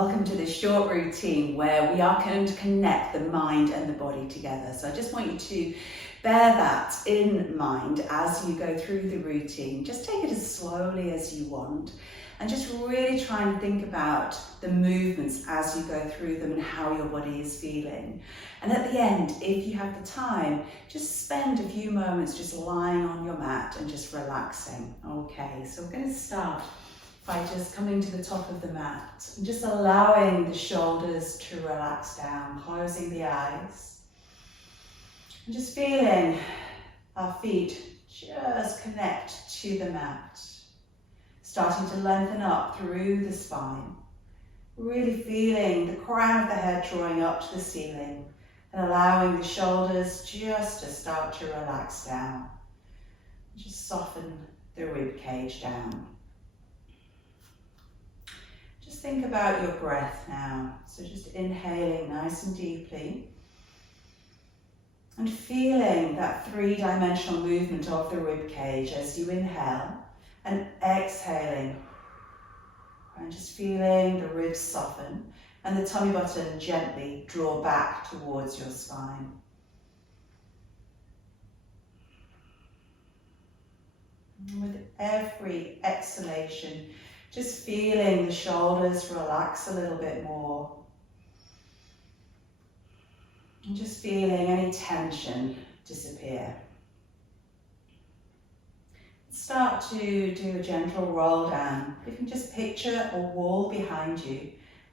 Welcome to this short routine where we are going to connect the mind and the body together. So I just want you to bear that in mind as you go through the routine. Just take it as slowly as you want and just really try and think about the movements as you go through them and how your body is feeling. And at the end, if you have the time, just spend a few moments just lying on your mat and just relaxing. Okay, so we're going to start by just coming to the top of the mat and just allowing the shoulders to relax down, closing the eyes, and just feeling our feet just connect to the mat, starting to lengthen up through the spine, really feeling the crown of the head drawing up to the ceiling and allowing the shoulders just to start to relax down. Just soften the rib cage down. Just think about your breath now. So just inhaling nice and deeply and feeling that three-dimensional movement of the rib cage as you inhale and exhaling, and just feeling the ribs soften and the tummy button gently draw back towards your spine. And with every exhalation, just feeling the shoulders relax a little bit more. And just feeling any tension disappear. Start to do a gentle roll down. You can just picture a wall behind you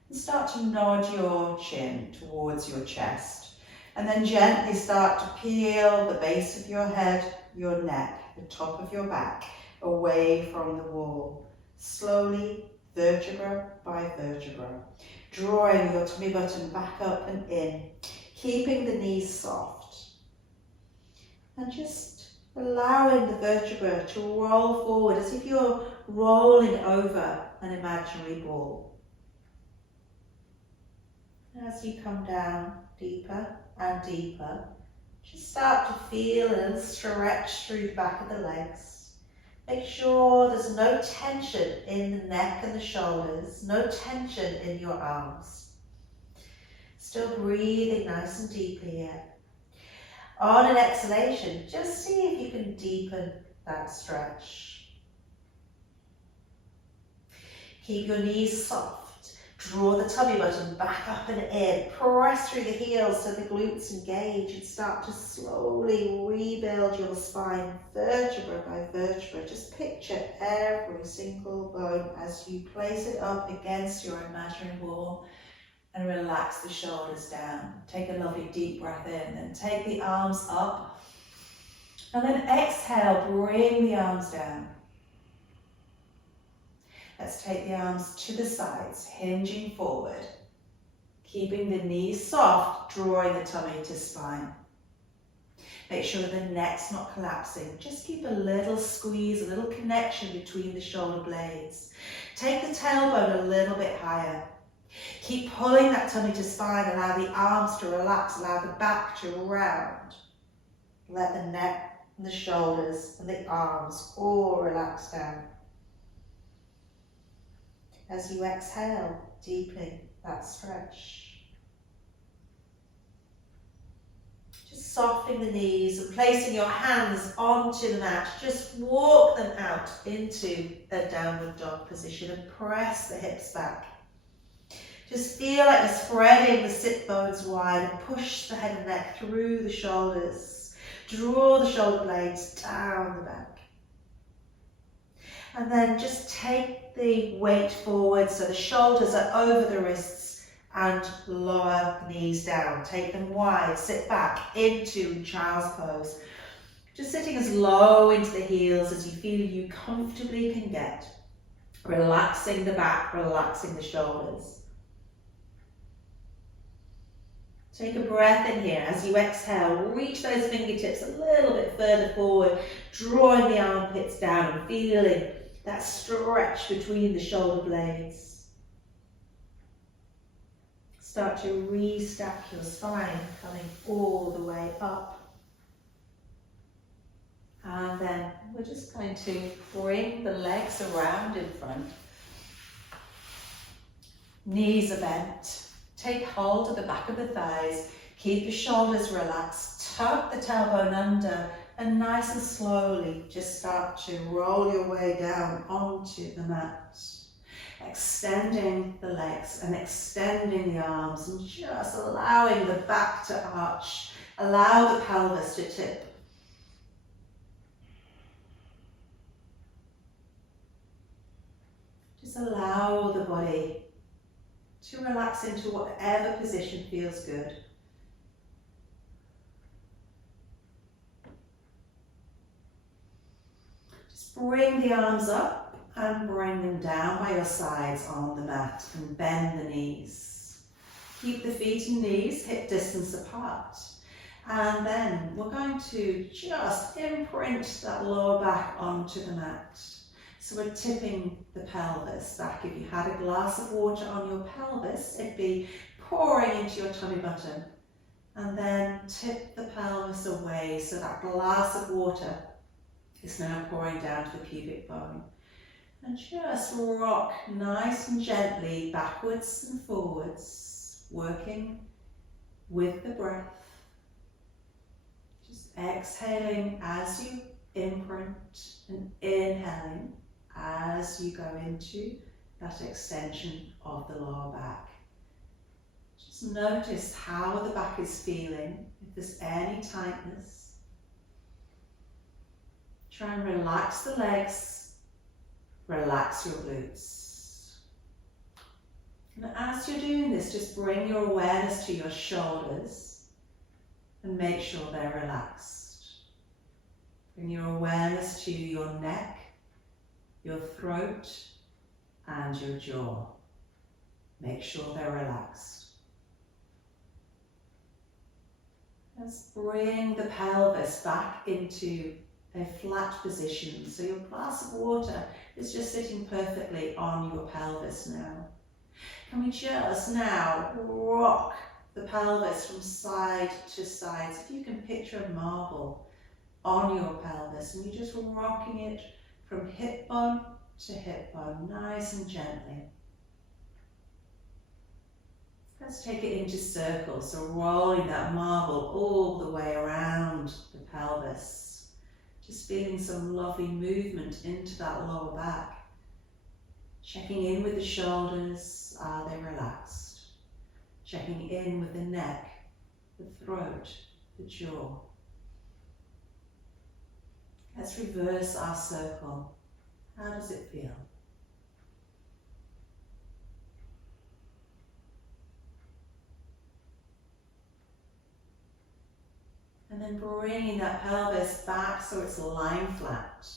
and start to nod your chin towards your chest. And then gently start to peel the base of your head, your neck, the top of your back away from the wall. Slowly, vertebra by vertebra, drawing your tummy button back up and in, keeping the knees soft. And just allowing the vertebra to roll forward as if you're rolling over an imaginary ball. As you come down deeper and deeper, just start to feel a little stretch through the back of the legs. Make sure there's no tension in the neck and the shoulders, no tension in your arms. Still breathing nice and deeply here. On an exhalation, just see if you can deepen that stretch. Keep your knees soft. Draw the tummy button back up and in. Press through the heels so the glutes engage and start to slowly rebuild your spine vertebra by vertebra. Just picture every single bone as you place it up against your imaginary wall and relax the shoulders down. Take a lovely deep breath in and take the arms up. And then exhale, bring the arms down. Let's take the arms to the sides, hinging forward, keeping the knees soft, drawing the tummy to spine. Make sure the neck's not collapsing. Just keep a little squeeze, a little connection between the shoulder blades. Take the tailbone a little bit higher. Keep pulling that tummy to spine. Allow the arms to relax. Allow the back to round. Let the neck and the shoulders and the arms all relax down. As you exhale, deepening that stretch. Just softening the knees and placing your hands onto the mat. Just walk them out into a downward dog position and press the hips back. Just feel like you're spreading the sit bones wide and push the head and neck through the shoulders. Draw the shoulder blades down the back. And then just take the weight forward so the shoulders are over the wrists and lower the knees down. Take them wide, sit back into child's pose. Just sitting as low into the heels as you feel you comfortably can get. Relaxing the back, relaxing the shoulders. Take a breath in here. As you exhale, reach those fingertips a little bit further forward, drawing the armpits down and feeling that stretch between the shoulder blades. Start to restack your spine, coming all the way up. And then we're just going to bring the legs around in front. Knees are bent. Take hold of the back of the thighs. Keep your shoulders relaxed. Tuck the tailbone under and nice and slowly just start to roll your way down onto the mat. Extending the legs and extending the arms and just allowing the back to arch. Allow the pelvis to tip. Just allow the body to relax into whatever position feels good. Just bring the arms up and bring them down by your sides on the mat and bend the knees. Keep the feet and knees hip distance apart. And then we're going to just imprint that lower back onto the mat. So we're tipping the pelvis back. If you had a glass of water on your pelvis, it'd be pouring into your tummy button. And then tip the pelvis away so that glass of water is now pouring down to the pubic bone. And just rock nice and gently backwards and forwards, working with the breath. Just exhaling as you imprint and inhaling as you go into that extension of the lower back. Just notice how the back is feeling, if there's any tightness. Try and relax the legs, relax your glutes. And as you're doing this, just bring your awareness to your shoulders and make sure they're relaxed. Bring your awareness to your neck, your throat and your jaw. Make sure they're relaxed. Let's bring the pelvis back into a flat position. So your glass of water is just sitting perfectly on your pelvis now. Can we just now rock the pelvis from side to side? So if you can picture a marble on your pelvis and you're just rocking it from hip bone to hip bone, nice and gently. Let's take it into circles, so rolling that marble all the way around the pelvis. Just feeling some lovely movement into that lower back. Checking in with the shoulders, are they relaxed? Checking in with the neck, the throat, the jaw. Let's reverse our circle. How does it feel? And then bringing that pelvis back so it's lying flat.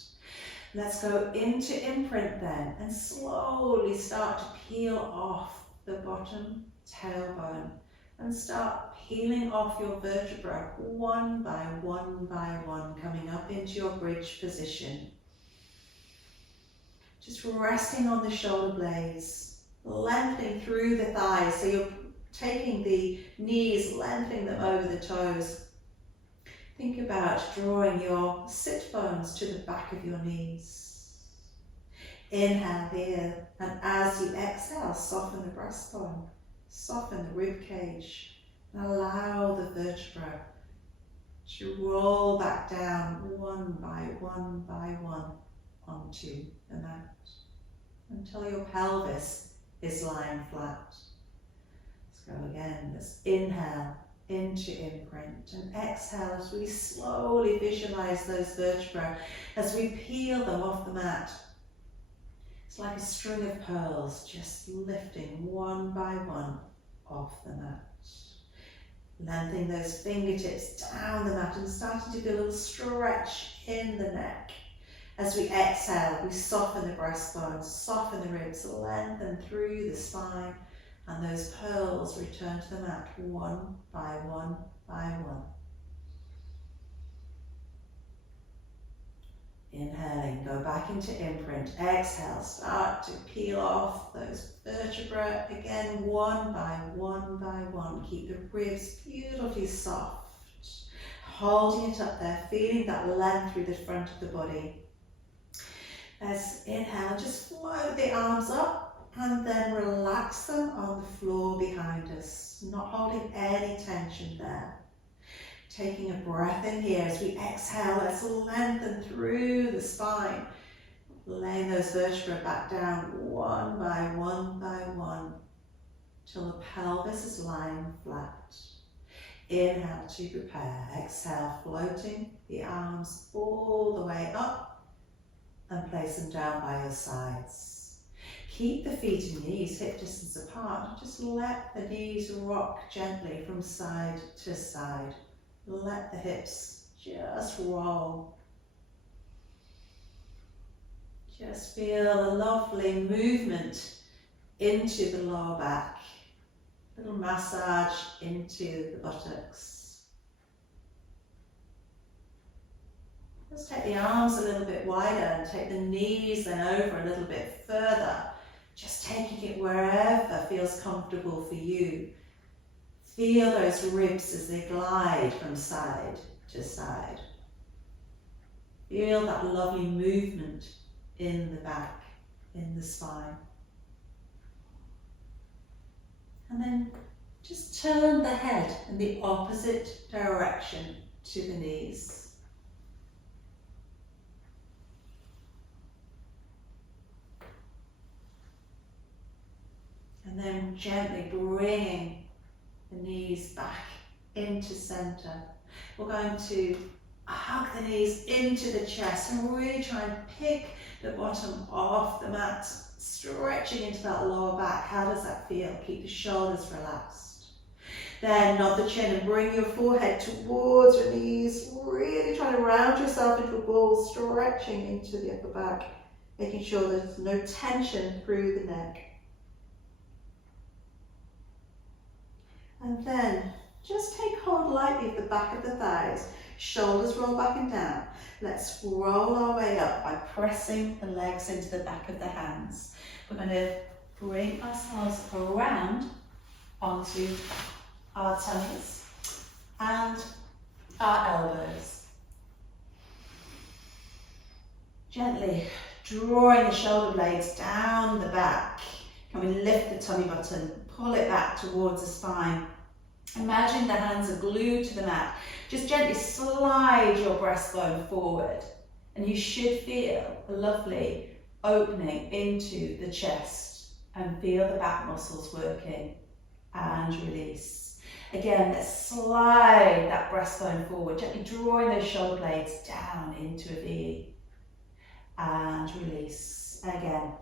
Let's go into imprint then and slowly start to peel off the bottom tailbone and start peeling off your vertebra one by one, coming up into your bridge position. Just resting on the shoulder blades, lengthening through the thighs. So you're taking the knees, lengthening them over the toes. Think about drawing your sit bones to the back of your knees. Inhale here, and as you exhale, soften the breastbone, soften the rib cage, and allow the vertebra to roll back down one by one onto the mat until your pelvis is lying flat. Let's go again. Let's inhale into imprint and exhale as we slowly visualize those vertebrae as we peel them off the mat. It's like a string of pearls just lifting one by one off the mat. Lengthening those fingertips down the mat and starting to do a little stretch in the neck. As we exhale, we soften the breastbone, soften the ribs, lengthen through the spine, and those pearls return to the mat one by one. Inhaling, go back into imprint. Exhale, start to peel off those vertebrae again, one by one. Keep the ribs beautifully soft. Holding it up there, feeling that length through the front of the body. Let's inhale, just float the arms up and then relax them on the floor behind us, not holding any tension there. Taking a breath in here as we exhale, let's lengthen through the spine, laying those vertebrae back down one by one, till the pelvis is lying flat. Inhale to prepare, exhale, floating the arms all the way up and place them down by your sides. Keep the feet and knees hip distance apart, just let the knees rock gently from side to side. Let the hips just roll. Just feel a lovely movement into the lower back. Little massage into the buttocks. Just take the arms a little bit wider and take the knees then over a little bit further. Just taking it wherever feels comfortable for you. Feel those ribs as they glide from side to side. Feel that lovely movement in the back, in the spine. And then just turn the head in the opposite direction to the knees. And then gently bringing the knees back into center. We're going to hug the knees into the chest and really try and pick the bottom off the mat, stretching into that lower back. How does that feel? Keep the shoulders relaxed. Then nod the chin and bring your forehead towards your knees, really trying to round yourself into a ball, stretching into the upper back, making sure there's no tension through the neck. And then just take hold lightly of the back of the thighs, shoulders roll back and down. Let's roll our way up by pressing the legs into the back of the hands. We're going to bring ourselves around onto our tummies and our elbows. Gently drawing the shoulder blades down the back. Can we lift the tummy button, pull it back towards the spine. Imagine the hands are glued to the mat. Just gently slide your breastbone forward and you should feel a lovely opening into the chest and feel the back muscles working and release. Again, let's slide that breastbone forward, gently drawing those shoulder blades down into a V and release. And again,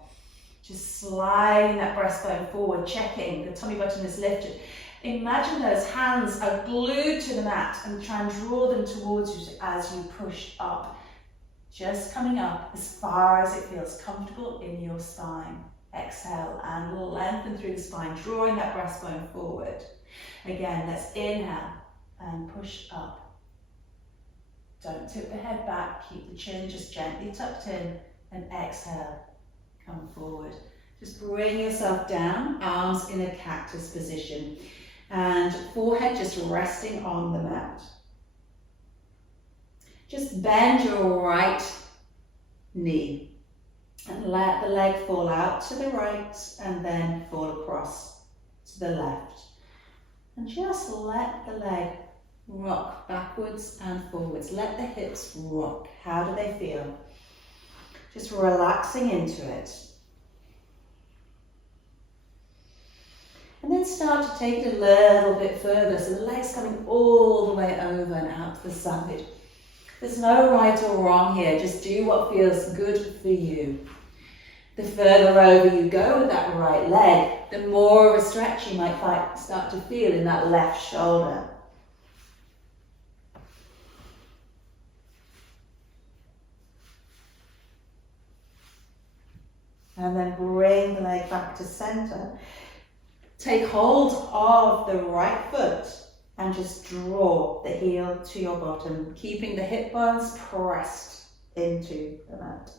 just sliding that breastbone forward, checking the tummy button is lifted. Imagine those hands are glued to the mat and try and draw them towards you as you push up. Just coming up as far as it feels comfortable in your spine. Exhale and lengthen through the spine, drawing that breastbone forward. Again, let's inhale and push up. Don't tip the head back, keep the chin just gently tucked in, and exhale, come forward. Just bring yourself down, arms in a cactus position, and forehead just resting on the mat. Just bend your right knee and let the leg fall out to the right and then fall across to the left. And just let the leg rock backwards and forwards. Let the hips rock. How do they feel? Just relaxing into it. And then start to take it a little bit further, so the legs coming all the way over and out to the side. There's no right or wrong here, just do what feels good for you. The further over you go with that right leg, the more of a stretch you might start to feel in that left shoulder. And then bring the leg back to center. Take hold of the right foot and just draw the heel to your bottom, keeping the hip bones pressed into the mat.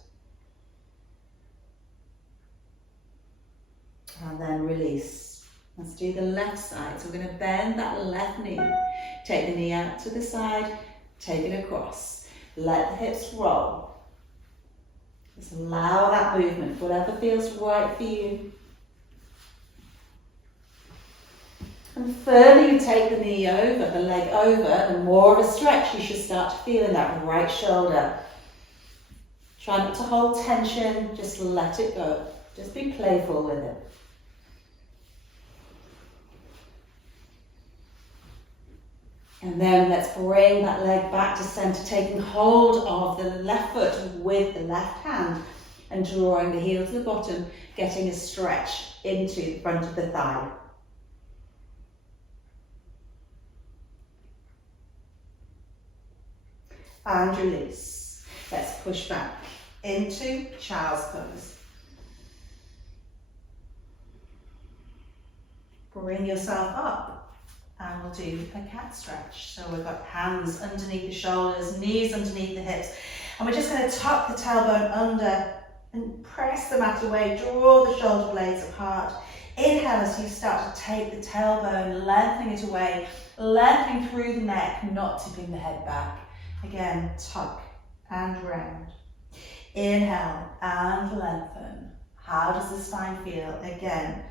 And then release. Let's do the left side. So we're going to bend that left knee. Take the knee out to the side, take it across. Let the hips roll. Just allow that movement, whatever feels right for you. And the further you take the knee over, the leg over, the more of a stretch you should start to feel in that right shoulder. Try not to hold tension, just let it go. Just be playful with it. And then let's bring that leg back to center, taking hold of the left foot with the left hand and drawing the heel to the bottom, getting a stretch into the front of the thigh. And release. Let's push back into child's pose. Bring yourself up. And we'll do a cat stretch. So we've got hands underneath the shoulders, knees underneath the hips. And we're just going to tuck the tailbone under and press the mat away. Draw the shoulder blades apart. Inhale as you start to take the tailbone, lengthening it away, lengthening through the neck, not tipping the head back. Again, tuck and round. Inhale and lengthen. How does the spine feel? Again,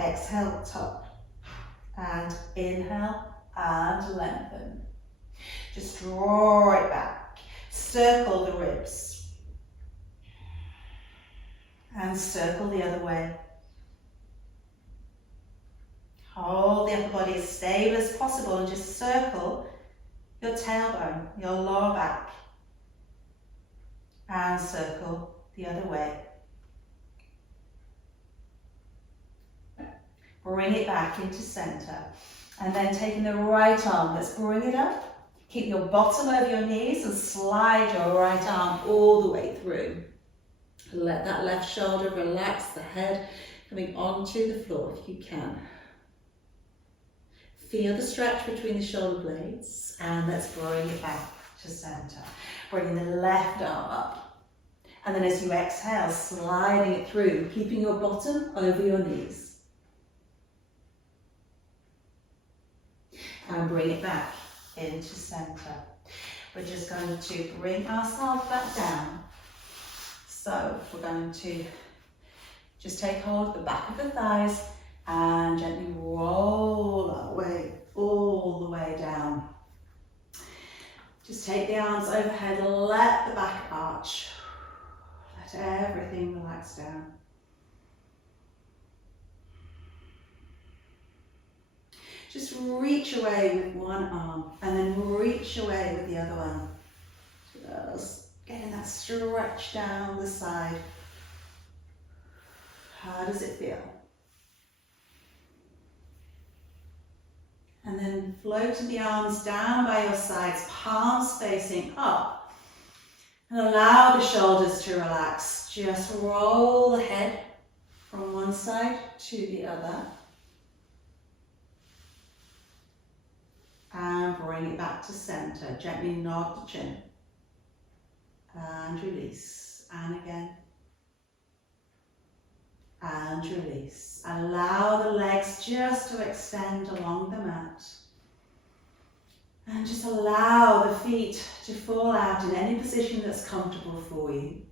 exhale, tuck. And inhale and lengthen. Just draw it back. Circle the ribs. And circle the other way. Hold the upper body as stable as possible and just circle your tailbone, your lower back. And circle the other way. Bring it back into center. And then taking the right arm, let's bring it up. Keep your bottom over your knees and slide your right arm all the way through. Let that left shoulder relax, the head coming onto the floor if you can. Feel the stretch between the shoulder blades and let's bring it back to center. Bringing the left arm up. And then as you exhale, sliding it through, keeping your bottom over your knees. And bring it back into center. We're just going to bring ourselves back down. So we're going to just take hold of the back of the thighs and gently roll our way all the way down. Just take the arms overhead, let the back arch. Let everything relax down. Just reach away with one arm and then reach away with the other one. Just getting that stretch down the side. How does it feel? And then floating the arms down by your sides, palms facing up. And allow the shoulders to relax. Just roll the head from one side to the other. And bring it back to center. Gently nod the chin. And release. And again. And release. Allow the legs just to extend along the mat. And just allow the feet to fall out in any position that's comfortable for you.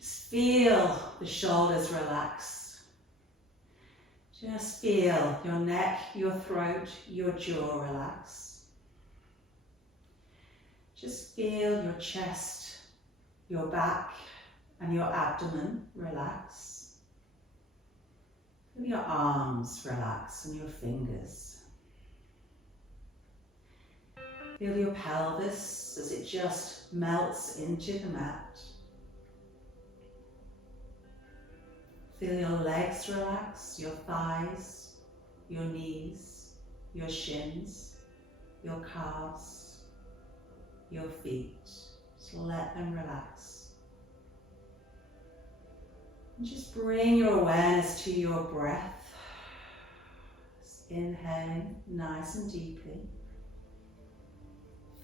Just feel the shoulders relax. Just feel your neck, your throat, your jaw relax. Just feel your chest, your back, and your abdomen relax. Feel your arms relax and your fingers. Feel your pelvis as it just melts into the mat. Feel your legs relax, your thighs, your knees, your shins, your calves, your feet. Just let them relax. And just bring your awareness to your breath. Just inhaling nice and deeply.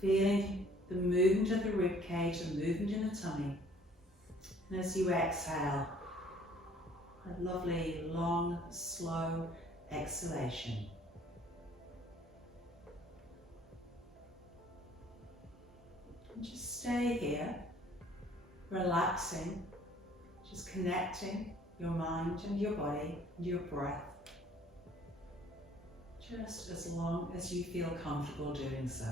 Feeling the movement of the rib cage, the movement in the tummy. And as you exhale, a lovely, long, slow exhalation. And just stay here, relaxing, just connecting your mind and your body and your breath. just as long as you feel comfortable doing so.